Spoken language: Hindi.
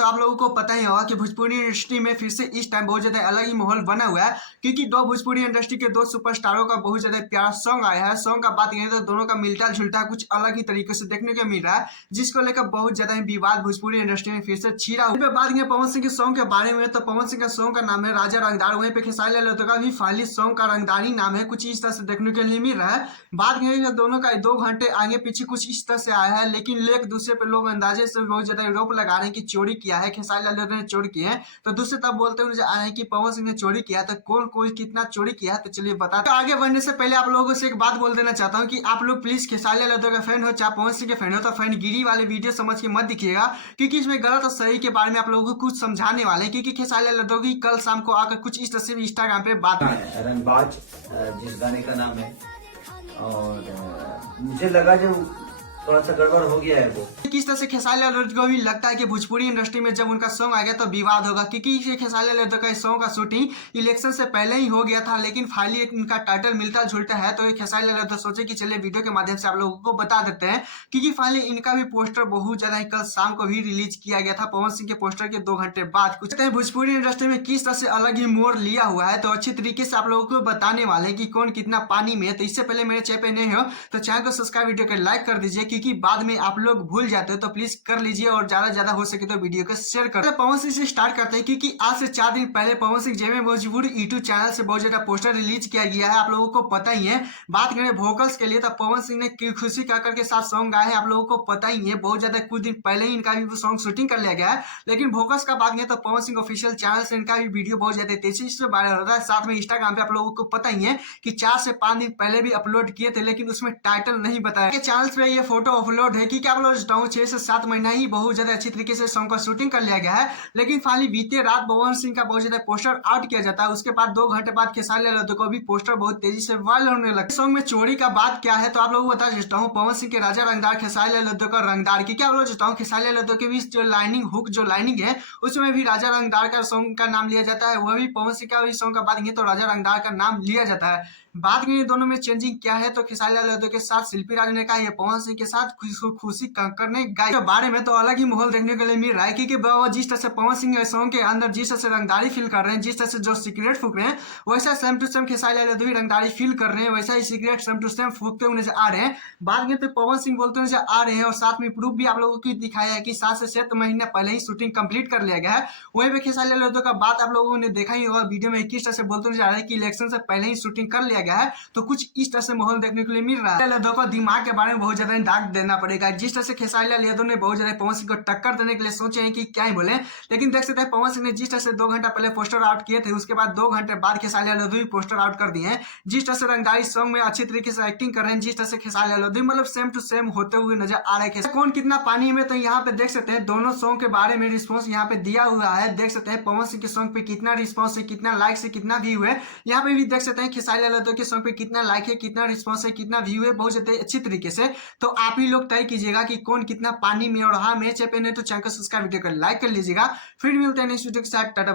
तो आप लोगों को पता ही होगा कि भोजपुरी इंडस्ट्री में फिर से इस टाइम बहुत ज्यादा अलग ही माहौल बना हुआ है, क्योंकि दो भोजपुरी इंडस्ट्री के दो सुपरस्टारों का बहुत ज्यादा प्यारा सॉन्ग आया है। सॉन्ग का बात करें तो दोनों का मिलता जुलता कुछ अलग ही तरीके से देखने को मिल रहा है, जिसको लेकर बहुत ज्यादा ही विवाद भोजपुरी इंडस्ट्री में फिर से छिड़ा हुआ है। बात करें पवन सिंह के सॉन्ग के बारे में, तो पवन सिंह का सॉन्ग का नाम है राजा रंगदार। वहीं पे खेसारी लाल यादव का भी फाइनली सॉन्ग का रंगदारी नाम है, कुछ इस तरह से देखने के लिए मिल रहा है। बात करें दोनों का 2 घंटे आगे पीछे कुछ इस तरह से आया है, लेकिन एक दूसरे पे लोग अंदाजे से बहुत ज्यादा आरोप लगा रहे हैं कि चोरी किया है, खेसारी लाल यादव ने चोरी की है। तो दूसरे तब बोलते हुए आ रहे हैं कि पवन सिंह ने चोरी किया, तो कौन कोई कितना चोरी किया है, तो चलिए बता। तो आगे बढ़ने से पहले आप लोगों से एक बात बोल देना चाहता हूँ कि आप लोग प्लीज खेसारी लाल यादव का फैन हो चाहे पवन सिंह के फैन हो, तो फैन गिरी वाले वीडियो समझ के मत दिखिएगा, क्योंकि इसमें गलत और सही के बारे में आप लोगों को कुछ समझाने वाले हैं। क्योंकि खेसारी लाल यादव की कल शाम को आकर कुछ इस तरह से इंस्टाग्राम पे बात रंगबाज जिस गाने का नाम है, और मुझे लगा जो थोड़ा सा गड़बड़ हो गया है वो। किस तरह से खेसारी लाल यादव को भी लगता है कि भोजपुरी इंडस्ट्री में जब उनका सॉन्ग आ गया तो विवाद होगा, क्योंकि खेसारी लाल यादव का सॉन्ग का शूटिंग इलेक्शन से पहले ही हो गया था, लेकिन फाइनली उनका टाइटल मिलता जुलता है। तो खेसारी लाल यादव सोचे कि चलिए वीडियो के माध्यम से आप लोगों को बता देते हैं, क्योंकि फाइनली इनका भी पोस्टर बहुत ज्यादा कल शाम को भी रिलीज किया गया था पवन सिंह के पोस्टर के 2 घंटे बाद। कुछ भोजपुरी इंडस्ट्री में किस तरह से अलग ही मोड़ लिया हुआ है, तो अच्छी तरीके से आप लोगों को बताने वाले हैं कि कौन कितना पानी में है। तो इससे पहले मेरे चैनल पे नहीं हो तो चैनल को सब्सक्राइब, वीडियो को लाइक कर दीजिए, क्योंकि बाद में आप लोग भूल जाते हो, तो प्लीज कर लीजिए और ज्यादा हो सके तो वीडियो को शेयर कर। पवन सिंह से स्टार्ट करते हैं, क्योंकि आज से 4 दिन पहले पवन सिंह जेमे भोजपुरी यूट्यूब चैनल से बहुत ज्यादा पोस्टर रिलीज किया गया है, आप लोगों को पता ही है। बात करें वोकल्स के लिए तो पवन सिंह ने खुशी काकर के साथ सॉन्ग गाए हैं, आप लोगों को पता ही है। बहुत ज्यादा कुछ दिन पहले ही इनका भी सॉन्ग शूटिंग कर लिया गया है, लेकिन वोकल्स का बात करें तो पवन सिंह ऑफिशियल चैनल से इनका भी वीडियो बहुत ज्यादा तेजी से वायरल हो रहा है। साथ में इंस्टाग्राम पे आप लोगों को पता ही है कि 4 से 5 दिन पहले भी अपलोड किए थे, लेकिन उसमें टाइटल नहीं बताया। चैनल पे ये फोटो अपलोड है, क्योंकि आप लोग 6 से 7 महीना ही बहुत ज्यादा अच्छी तरीके से सॉन्ग का शूटिंग कर लिया गया है, लेकिन फाइनली बीते रात पवन सिंह का बहुत ज्यादा पोस्टर आउट किया जाता है। उसके बाद 2 घंटे बाद खेसारी लाल यादव को भी पोस्टर बहुत तेजी से वायरल होने लगा। सॉन्ग में चोरी का बात क्या है, तो आप लोगों को बता देता हूँ। पवन सिंह के राजा रंगदार, खेसारी लाल यादव का रंगदार, क्योंकि आप लोग देता हूँ खेसारी लाल यादव के बीच जो लाइनिंग है उसमें भी राजा रंगदार का सॉन्ग का नाम लिया जाता है। वह भी पवन सिंह का सॉन्ग का बात तो राजा रंगदार का नाम लिया जाता है। बात करें दोनों में चेंजिंग क्या है, तो खेसारी लाल यादव के साथ शिल्पी राज ने कहा, पवन सिंह के साथ खुशी कक्कड़ ने गाय के बारे में तो अलग ही माहौल देखने के लिए मिल रहा है, क्योंकि जिस तरह से पवन सिंह सॉन्ग के अंदर जिस तरह से रंगदारी फील कर रहे हैं, जिस तरह से जो सिगरेट फूक रहे हैं, वैसा same to same Khesari Lal Yadav भी रंगदारी फील कर रहे हैं, वैसा ही सिगरेट सेम टू सेम फूकते हुए नजर आ रहे हैं। बात करें तो पवन सिंह बोलते नजर आ रहे हैं, और साथ में प्रूफ भी आप लोगों को दिखाया है कि 7 से 7 महीने पहले ही शूटिंग कंप्लीट कर लिया गया है। वहीं पे खेसारी लाल यादव का बात आप लोगों ने देखा ही होगा वीडियो में, किस तरह से बोलते नजर आ रहा है कि इलेक्शन से पहले ही शूटिंग कर लिया गया है। तो कुछ इस तरह से माहौल देखने के लिए मिल रहा है। यादव को दिमाग के बारे में बहुत ज्यादा दाग देना पड़ेगा। जिस तरह से खेसारी लाल यादव ने बहुत ज्यादा पवन सिंह को टक्कर देने के लिए सोचे हैं कि क्या ही बोले, लेकिन देख सकते हैं पवन सिंह ने जिस तरह से 2 घंटा पहले पोस्टर आउट किए थे, उसके बाद 2 घंटे बाद खेसारी लाल यादव भी पोस्टर आउट कर दिए हैं। जिस तरह से रंगदारी सॉन्ग में अच्छी तरीके से एक्टिंग कर रहे हैं, जिस तरह से खेसारी लाल यादव मतलब सेम टू सेम होते हुए नजर आ रहे हैं। कौन कितना पानी में, तो यहाँ पे देख सकते हैं दोनों सॉन्ग के बारे में रिस्पॉन्स यहाँ पे दिया हुआ है। देख सकते हैं पवन सिंह के सॉन्ग पे कितना रिस्पॉन्स है, कितना लाइक है, कितना व्यू है। यहाँ पे भी देख सकते हैं खेसारी लाल यादव के सॉन्ग पे कितना लाइक है, कितना रिस्पॉन्स है, कितना व्यू है, बहुत ज्यादा अच्छी तरीके से। तो आप ही लोग तय कीजिएगा कि कौन कितना पानी में। और हाँ, मेरे चैनल पे नहीं तो चैनल को सब्सक्राइब, वीडियो को लाइक कर लीजिएगा। फिर मिलते हैं नेक्स्ट वीडियो के साथ। टाटा।